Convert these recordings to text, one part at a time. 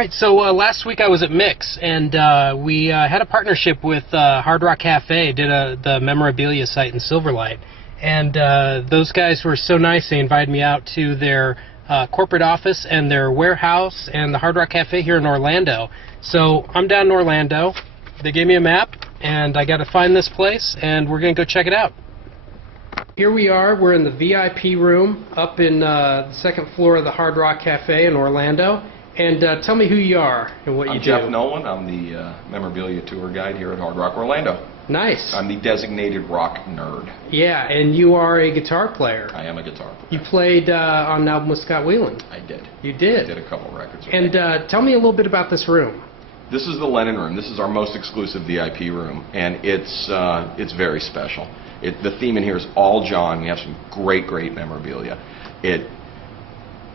right, so last week I was at Mix, and we had a partnership with Hard Rock Cafe, did the memorabilia site in Silverlight, and those guys were so nice. They invited me out to their corporate office and their warehouse and the Hard Rock Cafe here in Orlando. So I'm down in Orlando. They gave me a map, and I got to find this place, and we're going to go check it out. Here we are. We're in the VIP room up in the second floor of the Hard Rock Cafe in Orlando. And tell me who you are and what you do. I'm Jeff Nolan. I'm the memorabilia tour guide here at Hard Rock Orlando. Nice. I'm the designated rock nerd. Yeah, and you are a guitar player. I am a guitar player. You played on an album with Scott Weiland. I did. You did? I did a couple records with And tell me a little bit about this room. This is the Lennon Room. This is our most exclusive VIP room, and it's very special. The theme in here is all John. We have some great memorabilia.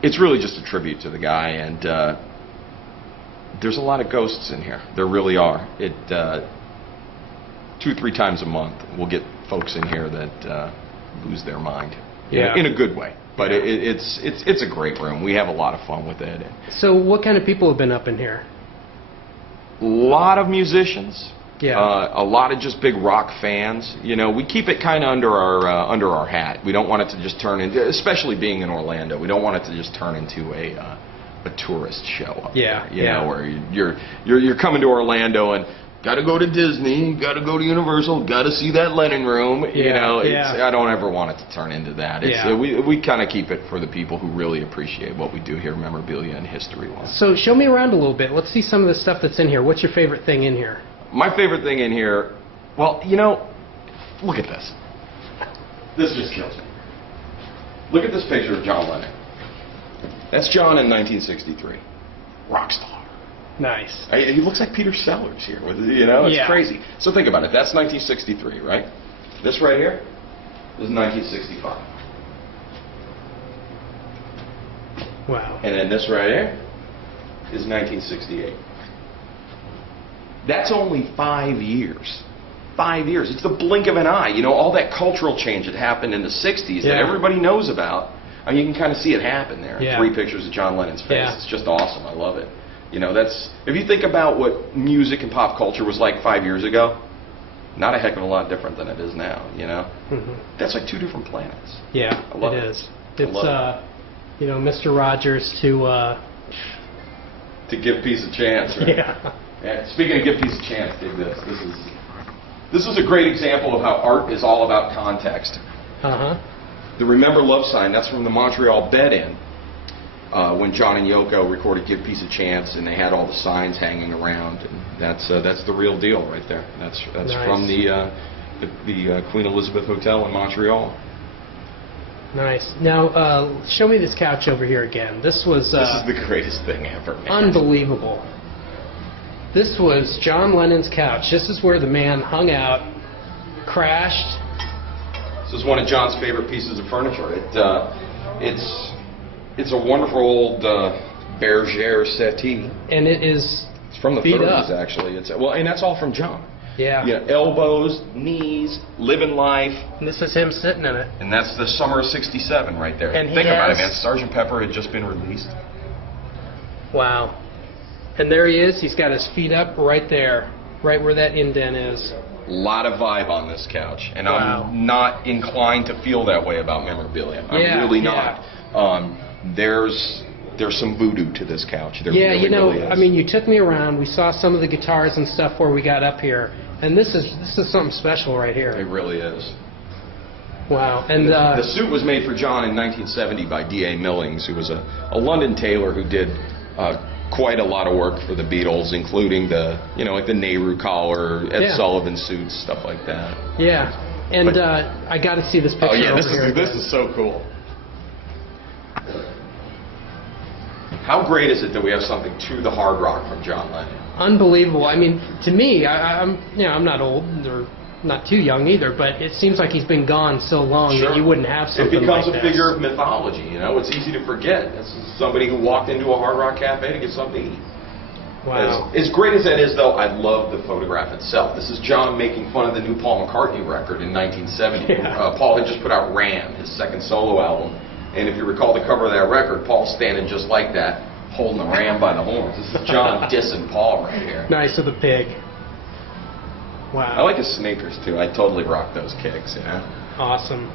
It's really just a tribute to the guy, and there's a lot of ghosts in here. There really are. 2-3 times a month we'll get folks in here that lose their mind. Yeah. In a good way. But it's a great room. We have a lot of fun with it. So what kind of people have been up in here? A lot of musicians. Yeah. A lot of just big rock fans. You know, we keep it kind of under our hat. We don't want it to just turn into, especially being in Orlando, we don't want it to just turn into a tourist show up there, you know, where you're coming to Orlando and got to go to Disney, got to go to Universal, got to see that Lennon Room. You know, I don't ever want it to turn into that. We kind of keep it for the people who really appreciate what we do here, memorabilia and history-wise. So show me around a little bit. Let's see some of the stuff that's in here. What's your favorite thing in here? My favorite thing in here, well, you know, look at this. This just kills me. Look at this picture of John Lennon. That's John in 1963. Rock star. Nice. He looks like Peter Sellers here. You know, it's crazy. So think about it. That's 1963, right? This right here is 1965. Wow. And then this right here is 1968. That's only 5 years. 5 years. It's the blink of an eye. You know, all that cultural change that happened in the 60s that everybody knows about. I mean, you can kind of see it happen there. 3 pictures of John Lennon's face. It's just awesome. I love it. You know, if you think about what music and pop culture was like 5 years ago, not a heck of a lot different than it is now, you know? That's like 2 different planets. Yeah, I love it is. It's, you know, Mr. Rogers to give peace a chance, right? Yeah. Speaking of give peace a chance, dig this. This is a great example of how art is all about context. The Remember Love sign, that's from the Montreal Bed-In. When John and Yoko recorded Give Peace a Chance, and they had all the signs hanging around, and that's the real deal right there. That's nice. From the Queen Elizabeth Hotel in Montreal. Nice. Now, show me this couch over here again. This is the greatest thing ever, man. Unbelievable. This was John Lennon's couch. This is where the man hung out, crashed. This is one of John's favorite pieces of furniture. It's a wonderful old bergère settee. And it's from the 30s, actually. And that's all from John. Yeah. You know, elbows, knees, living life. And this is him sitting in it. And that's the summer of '67 right there. And think about it, man. Sgt. Pepper had just been released. Wow. And there he is. He's got his feet up right there, right where that indent is. A lot of vibe on this couch, and I'm not inclined to feel that way about memorabilia. I'm really not. There's some voodoo to this couch. There really, you know, really is. I mean, you took me around. We saw some of the guitars and stuff where we got up here, and this is something special right here. It really is. Wow. And the suit was made for John in 1970 by D.A. Millings, who was a London tailor who did quite a lot of work for the Beatles, including like the Nehru collar, Ed Sullivan suits, stuff like that. Yeah. And I got to see this picture. Oh yeah, over this is so cool. How great is it that we have something to the hard rock from John Lennon? Unbelievable. I mean, to me, I'm not old or not too young either, but it seems like he's been gone so long that you wouldn't have something like this. It becomes a figure of mythology, you know? It's easy to forget. This is somebody who walked into a Hard Rock Cafe to get something to eat. Wow. As great as that is, though, I love the photograph itself. This is John making fun of the new Paul McCartney record in 1970. Paul had just put out Ram, his second solo album. And if you recall the cover of that record, Paul's standing just like that, holding the ram by the horns. This is John dissing Paul right here. Nice with the pig. Wow. I like his sneakers too. I totally rock those kicks, you know. Awesome.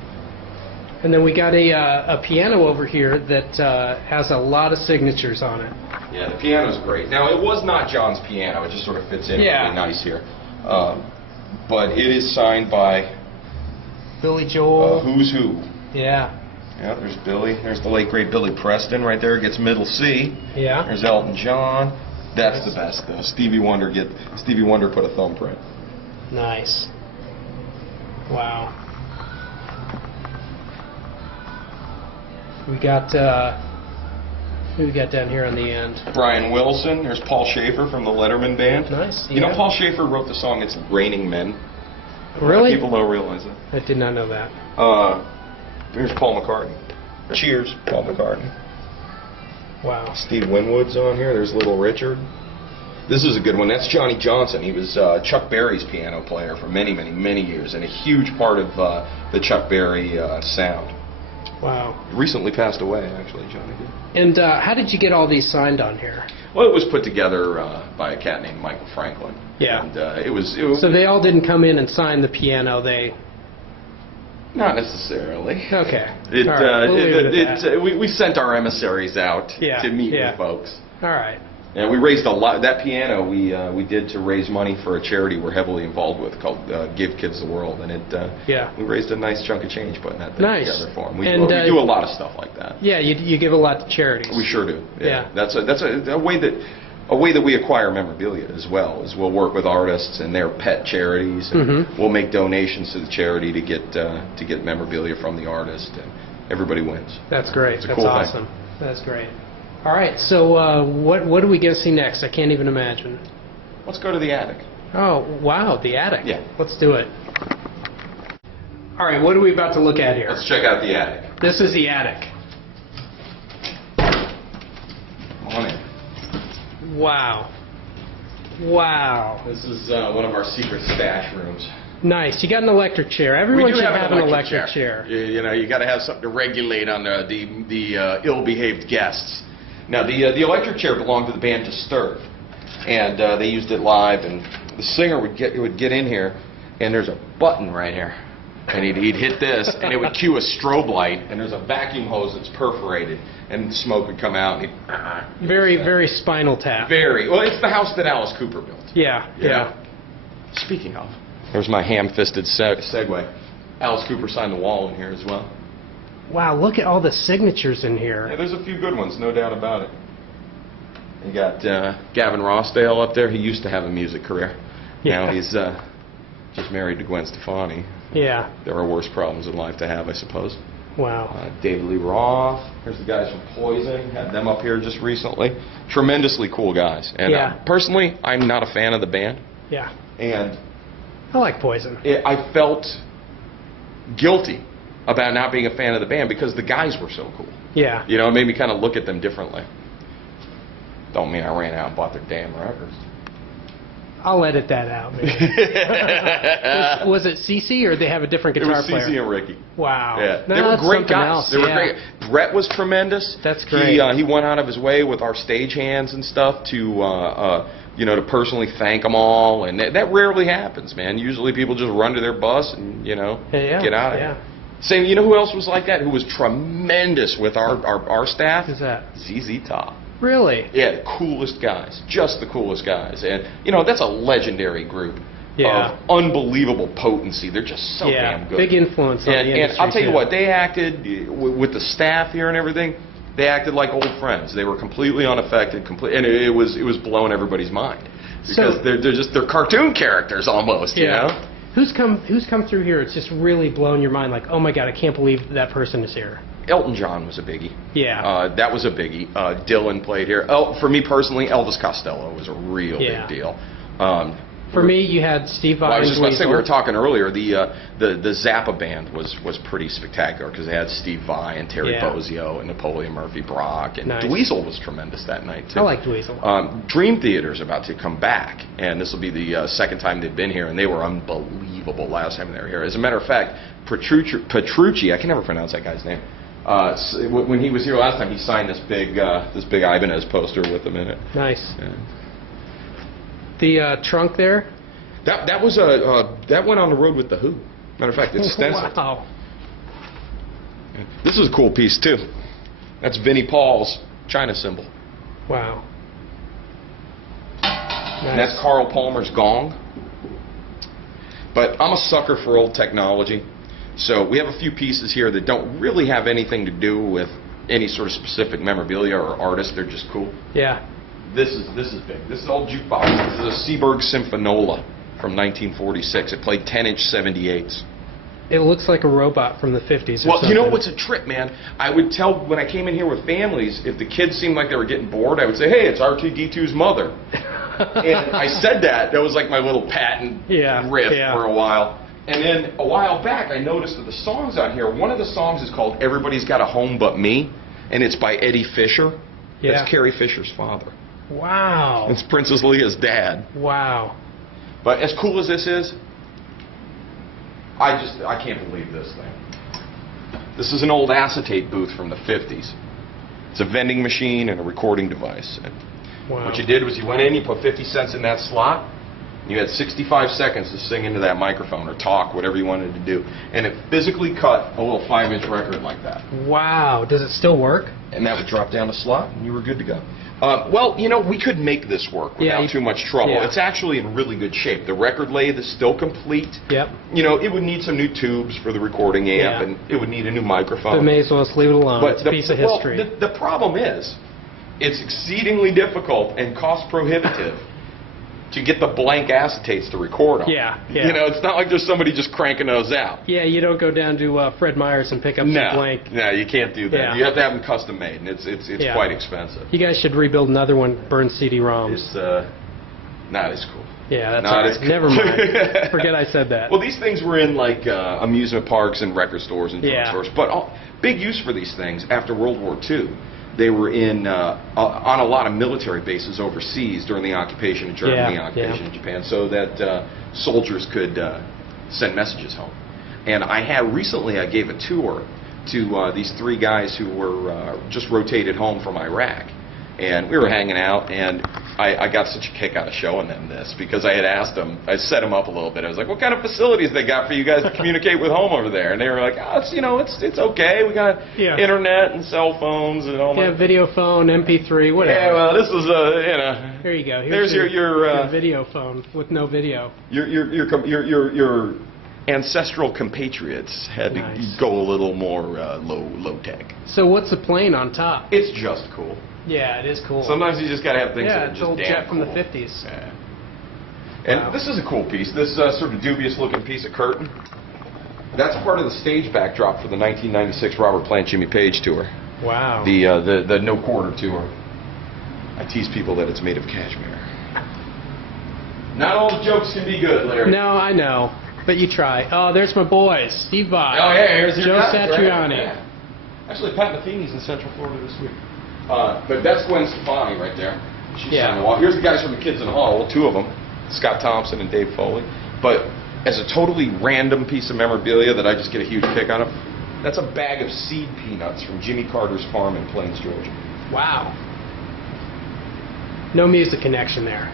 And then we got a piano over here that has a lot of signatures on it. Yeah, the piano's great. Now, it was not John's piano. It just sort of fits in really nice here. But it is signed by Billy Joel. Who's Who. Yeah. Yeah, there's Billy. There's the late, great Billy Preston right there. Gets middle C. Yeah. There's Elton John. That's the best, though. Stevie Wonder put a thumbprint. Nice. Wow. We got who we got down here on the end? Brian Wilson. There's Paul Schaefer from the Letterman Band. Nice. You know, Paul Schaefer wrote the song "It's Raining Men." Really? People don't realize it. I did not know that. Here's Paul McCartney. Cheers, Paul McCartney. Wow. Steve Winwood's on here. There's Little Richard. This is a good one. That's Johnny Johnson. He was Chuck Berry's piano player for many, many, many years, and a huge part of the Chuck Berry sound. Wow. Recently passed away, actually, Johnny did. And how did you get all these signed on here? Well, it was put together by a cat named Michael Franklin. Yeah. And it was. So they all didn't come in and sign the piano. They. Not necessarily. Okay. We sent our emissaries out to meet with folks. All right. And we raised a lot. That piano we did to raise money for a charity we're heavily involved with called Give Kids the World, and we raised a nice chunk of change putting that thing together for them. We do a lot of stuff like that. Yeah, you give a lot to charities. We sure do. Yeah. That's a way that we acquire memorabilia as well. Is we'll work with artists and their pet charities, and we'll make donations to the charity to get memorabilia from the artist, and everybody wins. That's great. It's a That's cool awesome. thing. That's great. All right, so what do we get to see next? I can't even imagine. Let's go to the attic. Oh, wow, the attic. Yeah. Let's do it. All right, what are we about to look at here? Let's check out the attic. This is the attic. Come on in. Wow. Wow. This is one of our secret stash rooms. Nice. You got an electric chair. Everyone should have an electric chair. You know, you got to have something to regulate on the ill-behaved guests. Now, the electric chair belonged to the band Disturbed, and they used it live. And the singer would get in here, and there's a button right here, and he'd hit this, and it would cue a strobe light, and there's a vacuum hose that's perforated, and smoke would come out. And very Spinal Tap. Very. Well, it's the house that Alice Cooper built. Yeah. Speaking of, there's my ham-fisted segue. Alice Cooper signed the wall in here as well. Wow, look at all the signatures in here. Yeah, there's a few good ones, no doubt about it. You got Gavin Rossdale up there. He used to have a music career. Yeah. Now he's just married to Gwen Stefani. Yeah. There are worse problems in life to have, I suppose. Wow. David Lee Roth. Here's the guys from Poison. Had them up here just recently. Tremendously cool guys. And personally, I'm not a fan of the band. Yeah. And I like Poison. I felt guilty about not being a fan of the band because the guys were so cool. Yeah. You know, it made me kind of look at them differently. Don't mean I ran out and bought their damn records. I'll edit that out, maybe. was it Cece, or they have a different guitar player? It was Cece and Ricky. Wow. Yeah. No, they were great guys. Else. They were great. Brett was tremendous. That's great. He went out of his way with our stagehands and stuff to personally thank them all, and that rarely happens, man. Usually people just run to their bus and get out of here. Same. You know who else was like that? Who was tremendous with our staff? Who's that? ZZ Top. Really? Yeah, the coolest guys. Just the coolest guys. And, that's a legendary group of unbelievable potency. They're just so damn good. Big influence on the industry. And I'll tell you what, they acted, with the staff here and everything, they acted like old friends. They were completely unaffected, and it was blowing everybody's mind. Because they're cartoon characters almost, you know? Who's come through here? It's just really blown your mind, like, oh my God, I can't believe that person is here. Elton John was a biggie. Yeah. That was a biggie. Dylan played here. For me personally, Elvis Costello was a real big deal. For me, you had Steve Vai. Well, I was just about to say, we were talking earlier, the Zappa band was pretty spectacular because they had Steve Vai and Terry Bozzio and Napoleon Murphy Brock, and Dweezil was tremendous that night too. I like Dweezil. Dream Theater's about to come back, and this will be the second time they've been here, and they were unbelievable last time they were here. As a matter of fact, Petrucci, I can never pronounce that guy's name. When he was here last time, he signed this big Ibanez poster with him in it. Nice. Yeah. The trunk there? That was that went on the road with the Who. Matter of fact, it's stenciled. Wow. This is a cool piece too. That's Vinnie Paul's China cymbal. Wow. Nice. And that's Carl Palmer's gong. But I'm a sucker for old technology. So we have a few pieces here that don't really have anything to do with any sort of specific memorabilia or artist. They're just cool. Yeah. This is big. This is an old jukebox. This is a Seaberg Symfonola from 1946. It played 10-inch 78s. It looks like a robot from the 50s or Well, something. you know what's a trip, man? I would tell when I came in here with families, if the kids seemed like they were getting bored, I would say, hey, it's R2-D2's mother. And I said that. That was like my little patent riff for a while. And then a while back, I noticed that the songs on here, one of the songs is called Everybody's Got a Home But Me, and it's by Eddie Fisher. Yeah. That's Carrie Fisher's father. Wow. It's Princess Leia's dad. Wow. But as cool as this is, I can't believe this thing. This is an old acetate booth from the 50s. It's a vending machine and a recording device. And Wow. what you did was you went in, you put 50 cents in that slot, and you had 65 seconds to sing into that microphone or talk, whatever you wanted to do. And it physically cut a little 5-inch record like that. Wow. Does it still work? And that would drop down the slot, and you were good to go. Well, you know, we could make this work without too much trouble. Yeah. It's actually in really good shape. The record lathe is still complete. Yep. You know, it would need some new tubes for the recording amp, and it would need a new microphone. But may as well just leave it alone. It's a piece of history. The problem is, it's exceedingly difficult and cost prohibitive to get the blank acetates to record on. Yeah. You know, it's not like there's somebody just cranking those out. Yeah, you don't go down to Fred Meyer's and pick up some blank. No, you can't do that. Yeah. You have to have them custom made, and it's quite expensive. You guys should rebuild another one, burn CD-ROMs. It's not as cool. Yeah, that's not all right. as cool. Never mind. Forget I said that. Well, these things were in like amusement parks and record stores and film stores, but big use for these things after World War II. They were in on a lot of military bases overseas during the occupation of Germany, occupation of Japan, so that soldiers could send messages home. And recently I gave a tour to these 3 guys who were just rotated home from Iraq. And we were hanging out, and I got such a kick out of showing them this, because I had asked them, I set them up a little bit. I was like, what kind of facilities they got for you guys to communicate with home over there? And they were like, oh, it's okay. We got internet and cell phones and all that. Yeah, video phone, MP3, whatever. Yeah, well, this was, you know. Here you go. There's your video phone with no video. Your ancestral compatriots had to go a little more low tech. So what's the plane on top? It's just cool. Yeah, it is cool. Sometimes you just got to have things that are just damn cool. Yeah, it's old jet from the 50s. Yeah. And this is a cool piece. This sort of dubious-looking piece of curtain. That's part of the stage backdrop for the 1996 Robert Plant Jimmy Page tour. Wow. The No Quarter tour. I tease people that it's made of cashmere. Not all the jokes can be good, Larry. No, I know. But you try. Oh, there's my boys. Steve Vai. Oh, yeah, here's your Joe guys, Satriani. Right? Yeah. Actually, Pat Metheny's in Central Florida this week. But that's Gwen Stefani right there. She's on the wall. Here's the guys from the Kids in the Hall. Well, 2 of them, Scott Thompson and Dave Foley. But as a totally random piece of memorabilia that I just get a huge kick out of, that's a bag of seed peanuts from Jimmy Carter's farm in Plains, Georgia. Wow. No music connection there.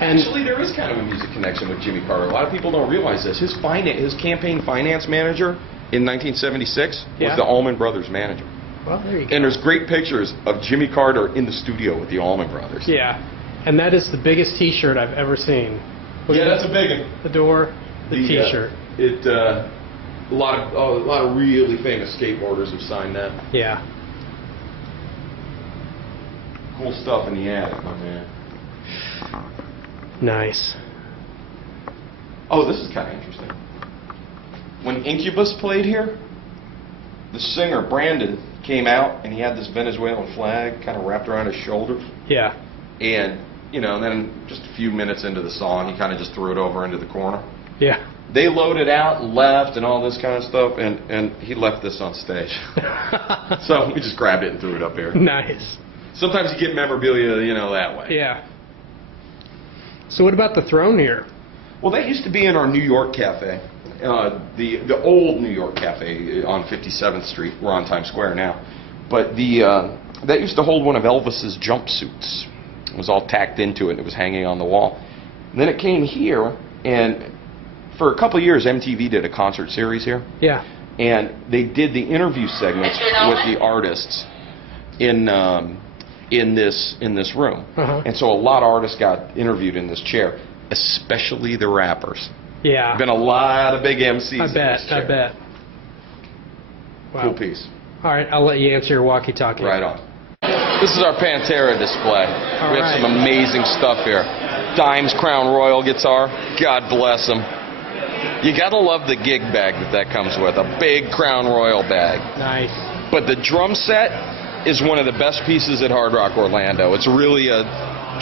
And actually, there is kind of a music connection with Jimmy Carter. A lot of people don't realize this. His campaign finance manager in 1976 was the Allman Brothers manager. Well, there you go. And there's great pictures of Jimmy Carter in the studio with the Allman Brothers. Yeah, and that is the biggest T-shirt I've ever seen. That's a big one. The door, the T-shirt. A lot of really famous skateboarders have signed that. Yeah. Cool stuff in the attic, my man. Nice. Oh, this is kind of interesting. When Incubus played here, the singer Brandon came out and he had this Venezuelan flag kind of wrapped around his shoulders. Yeah. And, you know, and then just a few minutes into the song, he kind of just threw it over into the corner. Yeah. They loaded out and left and all this kind of stuff, and he left this on stage. So we just grabbed it and threw it up here. Nice. Sometimes you get memorabilia, you know, that way. Yeah. So what about the throne here? Well, that used to be in our New York cafe. the old New York Cafe on 57th Street. We're on Times Square now. But that used to hold one of Elvis's jumpsuits. It was all tacked into it. It was hanging on the wall. And then it came here, and for a couple of years, MTV did a concert series here. Yeah. And they did the interview segments with the artists in this room. And so a lot of artists got interviewed in this chair, especially the rappers. Yeah. Been a lot of big MCs in this chair. I bet. Wow. Cool piece. All right, I'll let you answer your walkie-talkie. Right on. This is our Pantera display. We have some amazing stuff here. Dimes Crown Royal guitar. God bless them. You gotta love the gig bag that comes with. A big Crown Royal bag. Nice. But the drum set is one of the best pieces at Hard Rock Orlando. It's really a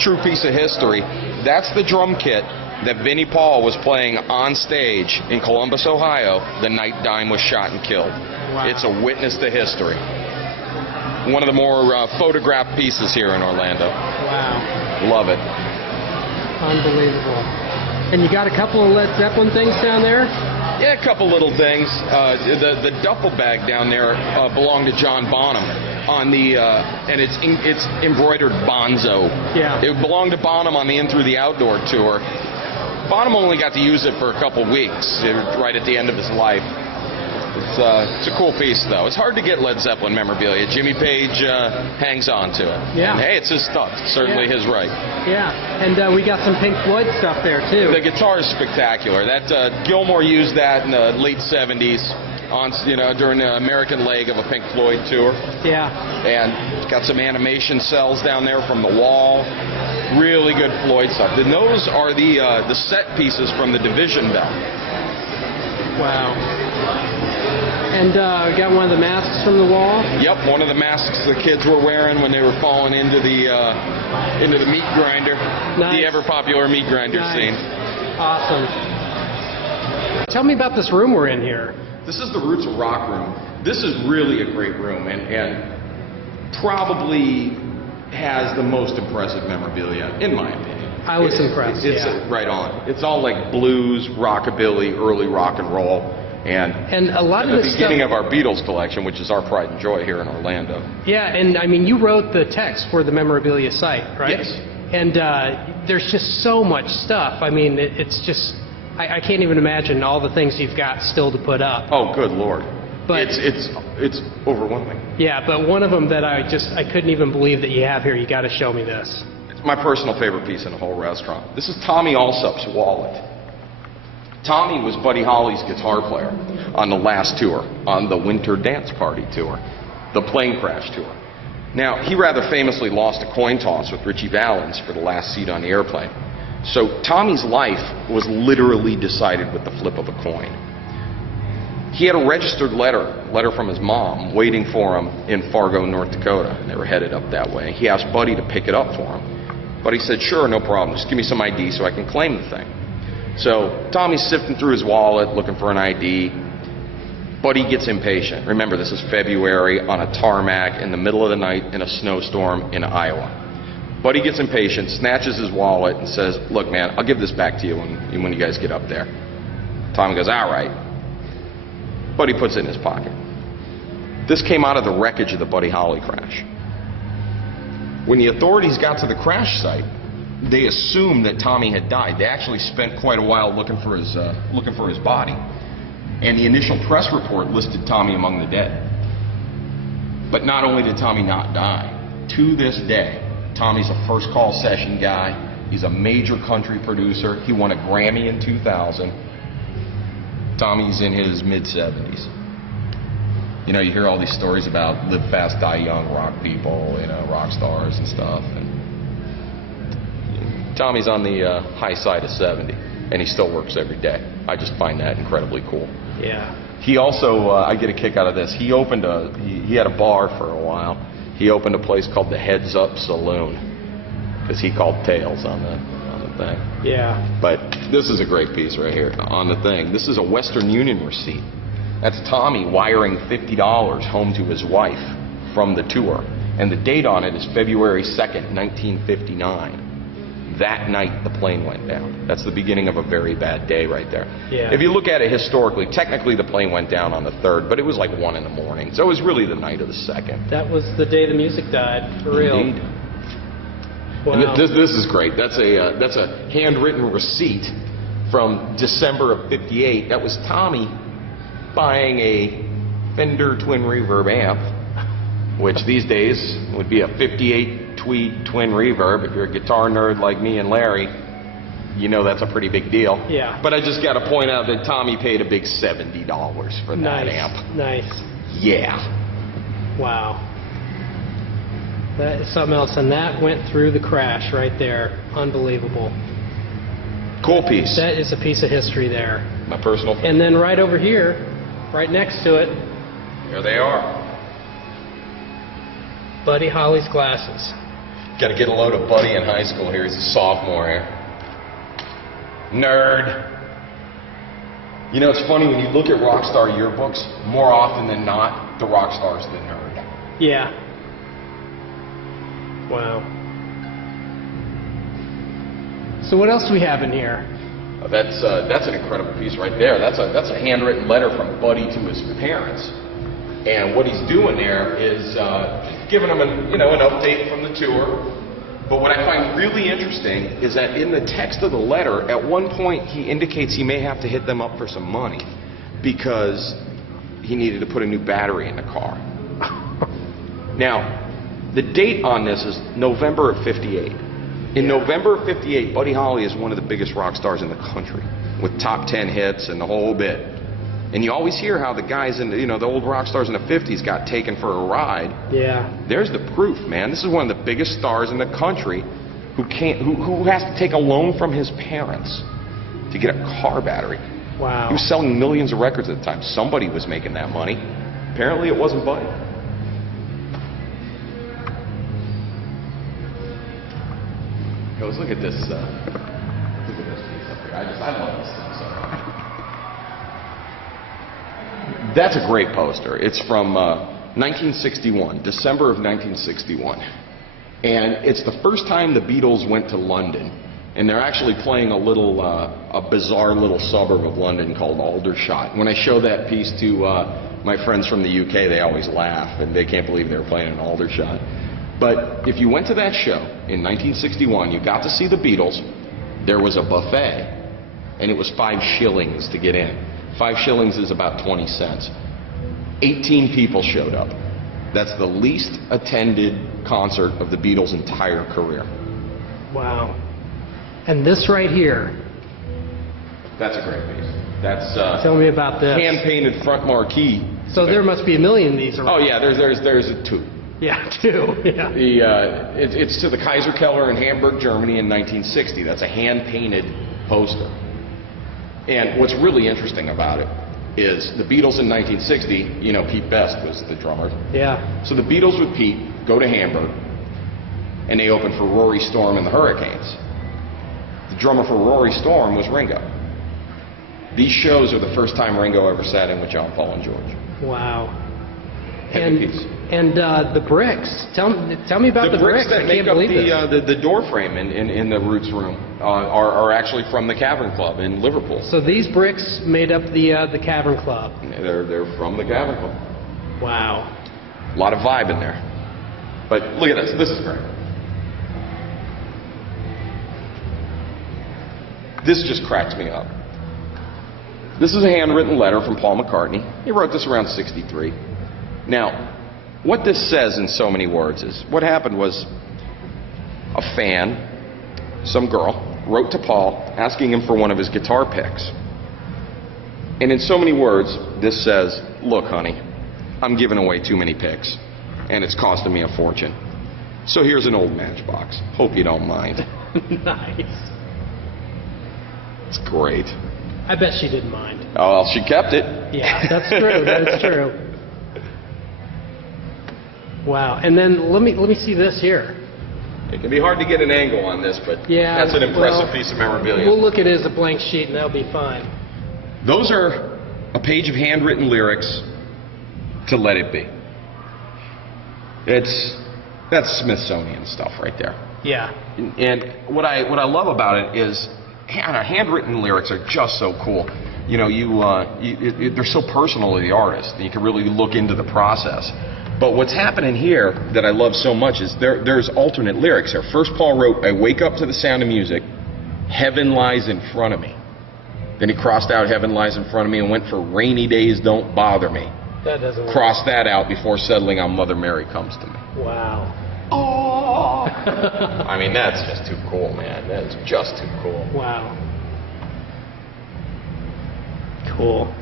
true piece of history. That's the drum kit that Vinnie Paul was playing on stage in Columbus, Ohio, the night Dime was shot and killed. Wow. It's a witness to history. One of the more photographed pieces here in Orlando. Wow. Love it. Unbelievable. And you got a couple of Led Zeppelin things down there? Yeah, a couple little things. The duffel bag down there belonged to John Bonham on the and it's embroidered Bonzo. Yeah. It belonged to Bonham on the In Through the Outdoor tour. Bonham only got to use it for a couple weeks, right at the end of his life. It's a cool piece, though. It's hard to get Led Zeppelin memorabilia. Jimmy Page hangs on to it. Yeah. And, hey, it's his stuff. It's certainly his right. Yeah. And we got some Pink Floyd stuff there, too. The guitar is spectacular. That Gilmour used that in the late 70s during the American leg of a Pink Floyd tour. Yeah. And got some animation cells down there from the wall. Really good Floyd stuff. And those are the set pieces from the Division Bell. Wow. And got one of the masks from the wall? Yep, one of the masks the kids were wearing when they were falling into the meat grinder. Nice. The ever-popular meat grinder scene. Awesome. Tell me about this room we're in here. This is the Roots of Rock room. This is really a great room and probably has the most impressive memorabilia, in my opinion. I was impressed, It's right on. It's all like blues, rockabilly, early rock and roll. And a lot of the beginning of our Beatles collection, which is our pride and joy here in Orlando. Yeah, and I mean, you wrote the text for the memorabilia site, right? Yes. And there's just so much stuff. I mean, it's just, I can't even imagine all the things you've got still to put up. Oh, good Lord. But it's overwhelming. Yeah, but one of them that I couldn't even believe that you have here, you got to show me this. It's my personal favorite piece in the whole restaurant. This is Tommy Allsup's wallet. Tommy was Buddy Holly's guitar player on the last tour, on the Winter Dance Party tour, the plane crash tour. Now, he rather famously lost a coin toss with Ritchie Valens for the last seat on the airplane. So Tommy's life was literally decided with the flip of a coin. He had a registered letter from his mom waiting for him in Fargo, North Dakota, and they were headed up that way. He asked Buddy to pick it up for him. Buddy said, sure, no problem, just give me some ID so I can claim the thing. So Tommy's sifting through his wallet, looking for an ID. Buddy gets impatient. Remember, this is February on a tarmac in the middle of the night in a snowstorm in Iowa. Buddy gets impatient, snatches his wallet, and says, look, man, I'll give this back to you when you guys get up there. Tommy goes, all right. Buddy puts it in his pocket. This came out of the wreckage of the Buddy Holly crash. When the authorities got to the crash site, they assumed that Tommy had died. They actually spent quite a while looking for his body. And the initial press report listed Tommy among the dead. But not only did Tommy not die, to this day, Tommy's a first call session guy. He's a major country producer. He won a Grammy in 2000. Tommy's in his mid-70s. You know, you hear all these stories about live fast, die young rock people, rock stars and stuff. And Tommy's on the high side of 70, and he still works every day. I just find that incredibly cool. Yeah. He also, I get a kick out of this. He opened he had a bar for a while. He opened a place called the Heads Up Saloon because he called tails on the thing. Yeah. But this is a great piece right here on the thing. This is a Western Union receipt. That's Tommy wiring $50 home to his wife from the tour, and the date on it is February 2nd, 1959. That night, the plane went down. That's the beginning of a very bad day right there. Yeah. If you look at it historically, technically the plane went down on the 3rd, but it was like 1 in the morning. So it was really the night of the 2nd. That was the day the music died, for real. Indeed. Wow. And this is great. That's a handwritten receipt from December of '58. That was Tommy buying a Fender Twin Reverb amp, which these days would be a '58 Tweed Twin Reverb. If you're a guitar nerd like me and Larry, you know that's a pretty big deal. Yeah. But I just got to point out that Tommy paid a big $70 for that amp. Nice. Yeah. Wow. That is something else, and that went through the crash right there. Unbelievable. Cool piece. That is a piece of history there. My personal favorite. And then right over here, right next to it, Here they are. Buddy Holly's glasses. Got to get a load of Buddy in high school here. He's a sophomore here. Nerd. You know, it's funny when you look at rock star yearbooks, more often than not, the rock star's the nerd. Yeah. Wow. So what else do we have in here? That's an incredible piece right there. That's a handwritten letter from Buddy to his parents. And what he's doing there is giving them an update from the tour. But what I find really interesting is that in the text of the letter, at one point he indicates he may have to hit them up for some money because he needed to put a new battery in the car. Now, the date on this is November of '58. In November of '58, Buddy Holly is one of the biggest rock stars in the country, with top 10 hits and the whole bit. And you always hear how the guys in the old rock stars in the '50s got taken for a ride. Yeah. There's the proof, man. This is one of the biggest stars in the country who has to take a loan from his parents to get a car battery. Wow. He was selling millions of records at the time. Somebody was making that money. Apparently, it wasn't Buddy. Let's look at this. Look at this piece up here. I love this thing so much. That's a great poster. It's from 1961, December of 1961, and it's the first time the Beatles went to London, and they're actually playing a bizarre little suburb of London called Aldershot. When I show that piece to my friends from the UK, they always laugh, and they can't believe they were playing in Aldershot. But if you went to that show in 1961, you got to see the Beatles. There was a buffet, and it was 5 shillings to get in. 5 shillings is about 20 cents. 18 people showed up. That's the least attended concert of the Beatles' entire career. Wow. And this right here. That's a great piece. That's Tell me about this. hand-painted front marquee. So there must be a million of these around. Oh yeah, there's 2. Yeah, 2. Yeah. It's to the Kaiser Keller in Hamburg, Germany in 1960. That's a hand-painted poster. And what's really interesting about it is the Beatles in 1960, Pete Best was the drummer. Yeah. So the Beatles with Pete go to Hamburg, and they open for Rory Storm and the Hurricanes. The drummer for Rory Storm was Ringo. These shows are the first time Ringo ever sat in with John, Paul, and George. Wow. Heavy piece. And the bricks. Tell me about the bricks. That I make can't up believe this. the door frame in the Roots room are actually from the Cavern Club in Liverpool. So these bricks made up the Cavern Club. They're from the Cavern Club. Wow. A lot of vibe in there. But look at this. This is great. This just cracks me up. This is a handwritten letter from Paul McCartney. He wrote this around '63. Now, what this says in so many words is, what happened was a fan, some girl, wrote to Paul asking him for one of his guitar picks. And in so many words, this says, look, honey, I'm giving away too many picks, and it's costing me a fortune. So here's an old Matchbox. Hope you don't mind. Nice. It's great. I bet she didn't mind. Oh, well, she kept it. Yeah, that's true. That's true. Wow. And then let me see this here. It can be hard to get an angle on this, but yeah, that's an impressive piece of memorabilia. We'll look at it as a blank sheet, and that'll be fine. Those are a page of handwritten lyrics to Let It Be. That's Smithsonian stuff right there. Yeah. And what I love about it is handwritten lyrics are just so cool. You know, they're so personal to the artist. You can really look into the process. But what's happening here that I love so much is there's alternate lyrics here. First, Paul wrote, "I wake up to the sound of music. Heaven lies in front of me." Then he crossed out "Heaven lies in front of me" and went for "Rainy days don't bother me." That doesn't work. Crossed that out before settling on "Mother Mary comes to me." Wow. Oh! I mean, that's just too cool, man. That's just too cool. Wow. Cool.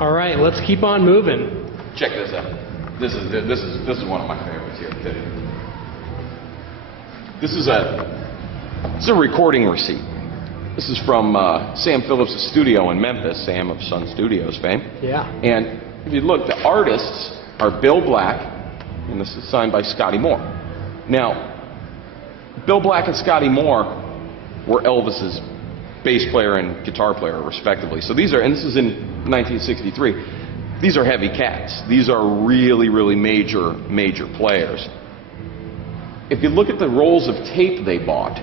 All right, let's keep on moving. Check this out. This is one of my favorites here too. This is a recording receipt. This is from Sam Phillips' studio in Memphis, Sam of Sun Studios fame. Yeah. And if you look, the artists are Bill Black, and this is signed by Scotty Moore. Now, Bill Black and Scotty Moore were Elvis's bass player and guitar player, respectively. So these are, and this is in 1963. These are heavy cats. These are really, really major players. If you look at the rolls of tape they bought,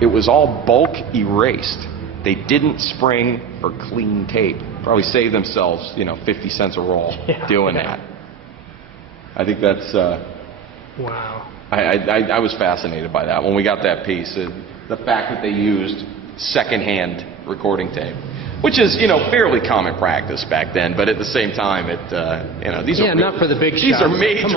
it was all bulk erased. They didn't spring or clean tape. Probably saved themselves, 50 cents a roll doing that. I think that's. Wow. I was fascinated by that when we got that piece. The fact that they used secondhand recording tape, which is fairly common practice back then, but at the same time, these are not for the big shots. These are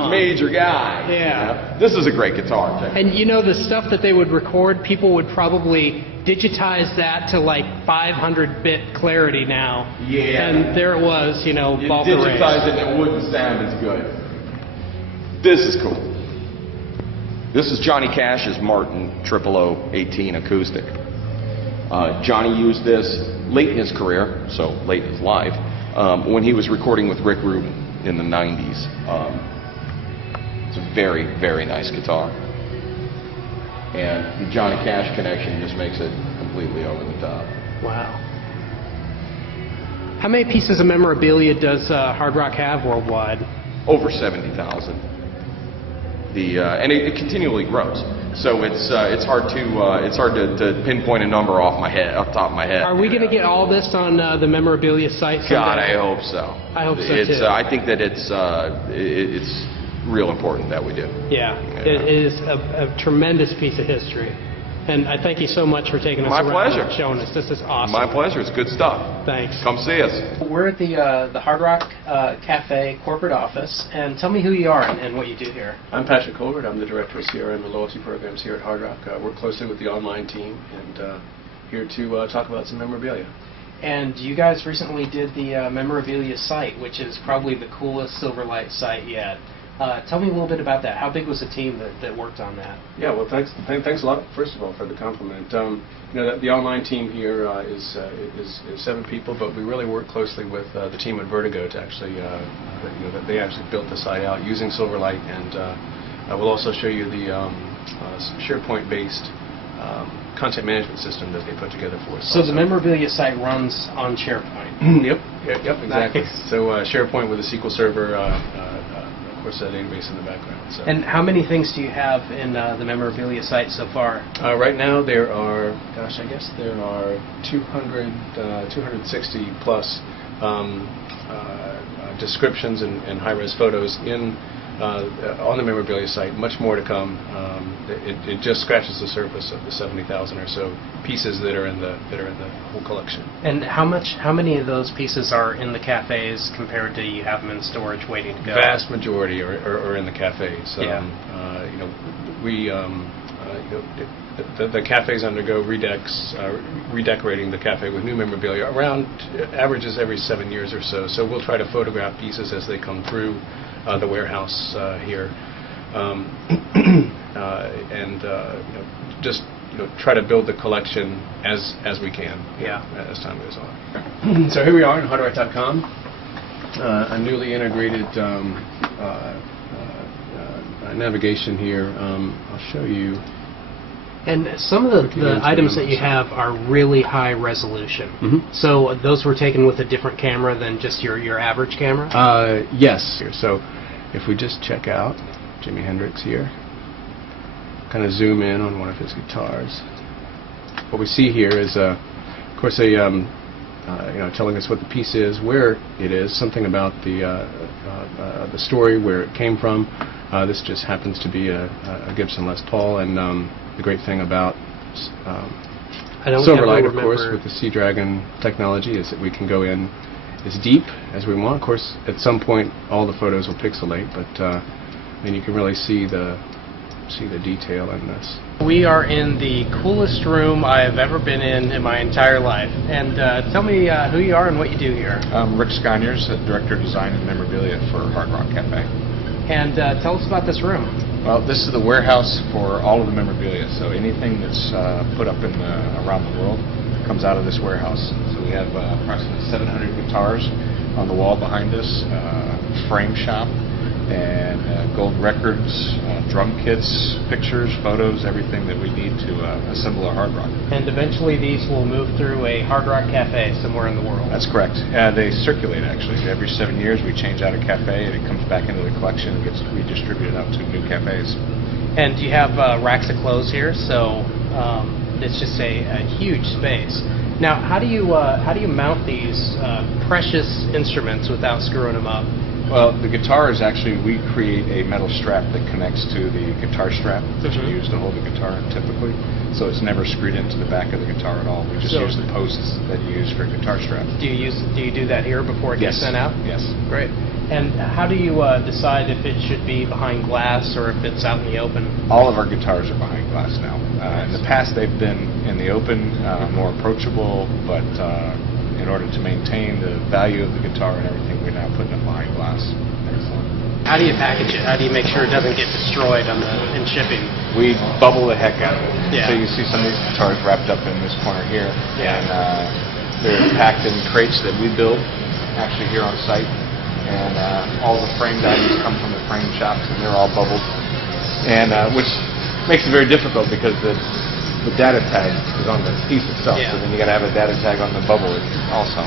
major guys. Yeah. This is a great guitar. And the stuff that they would record, people would probably digitize that to like 500-bit clarity now. Yeah. And there it was, you bulk digitize erased. it and it wouldn't sound as good. This is cool. This is Johnny Cash's Martin 0018 acoustic. Johnny used this late in his career, so late in his life, when he was recording with Rick Rubin in the 90s. It's a very, very nice guitar. And the Johnny Cash connection just makes it completely over the top. Wow. How many pieces of memorabilia does Hard Rock have worldwide? Over 70,000. And it continually grows. So it's hard to pinpoint a number off the top of my head. Are we going to get all this on the memorabilia site someday? God, I hope so. I hope so too. I think that it's real important that we do. Yeah. It is a tremendous piece of history. And I thank you so much for taking us around and showing us. This is awesome. My pleasure. It's good stuff. Thanks. Come see us. We're at the Hard Rock Cafe corporate office, and tell me who you are and what you do here. I'm Patrick Colbert. I'm the director of CRM and loyalty programs here at Hard Rock. Work closely with the online team, and here to talk about some memorabilia. And you guys recently did the memorabilia site, which is probably the coolest Silverlight site yet. Tell me a little bit about that. How big was the team that worked on that? Yeah, well, thanks a lot, first of all, for the compliment. The online team here is 7 people, but we really work closely with the team at Vertigo to actually, they actually built the site out using Silverlight, and we'll also show you the SharePoint-based content management system that they put together for us. So the memorabilia site runs on SharePoint? Yep, exactly. Nice. So SharePoint with a SQL Server, of course, a database in the background. So. And how many things do you have in the memorabilia site so far? Right now there are, I guess there are 260 plus descriptions and high-res photos on the memorabilia site. Much more to come. It just scratches the surface of the 70,000 or so pieces that are in the whole collection. And how many of those pieces are in the cafes compared to you have them in storage waiting to go? Vast majority are in the cafes. Yeah. The cafes undergo redecorating the cafe with new memorabilia. Around averages every 7 years or so. So we'll try to photograph pieces as they come through the warehouse here, and just try to build the collection as we can. As time goes on. So here we are on hardrock.com, a newly integrated navigation here. I'll show you. And some of the items that you have are really high resolution. Mm-hmm. So those were taken with a different camera than just your average camera? Yes. So if we just check out Jimi Hendrix here, kind of zoom in on one of his guitars. What we see here is, of course, telling us what the piece is, where it is, something about the story, where it came from. This just happens to be a Gibson Les Paul, and the great thing about Silverlight, of course, with the Sea Dragon technology, is that we can go in as deep as we want. Of course, at some point, all the photos will pixelate, but then you can really see the detail in this. We are in the coolest room I have ever been in my entire life. And tell me who you are and what you do here. I'm Rick Sconyers, Director of Design and Memorabilia for Hard Rock Cafe. And tell us about this room. Well, this is the warehouse for all of the memorabilia. So anything that's put up around the world comes out of this warehouse. So we have approximately 700 guitars on the wall behind us, frame shop, and gold records, drum kits, pictures, photos, everything that we need to assemble a hard rock. And eventually these will move through a Hard Rock Cafe somewhere in the world. That's correct. They circulate, actually. Every 7 years we change out a cafe and it comes back into the collection and gets redistributed out to new cafes. And you have racks of clothes here, so it's just a huge space. Now, how do you mount these precious instruments without screwing them up? Well, the guitar is actually, we create a metal strap that connects to the guitar strap that you use to hold the guitar typically. So it's never screwed into the back of the guitar at all. We just use the posts that you use for a guitar strap. Do you do that here before it gets sent out? Yes. Great. And how do you decide if it should be behind glass or if it's out in the open? All of our guitars are behind glass now. In the past they've been in the open, more approachable, but in order to maintain the value of the guitar and everything, we're now putting them behind glass. Excellent. How do you package it? How do you make sure it doesn't get destroyed in shipping? We bubble the heck out of it. Yeah. So you see some of these guitars wrapped up in this corner here, yeah. And they're packed in crates that we build, actually here on site. And all the framed items come from the frame shops, and they're all bubbled, and which makes it very difficult because the data tag is on the piece itself, so then you got to have a data tag on the bubble also.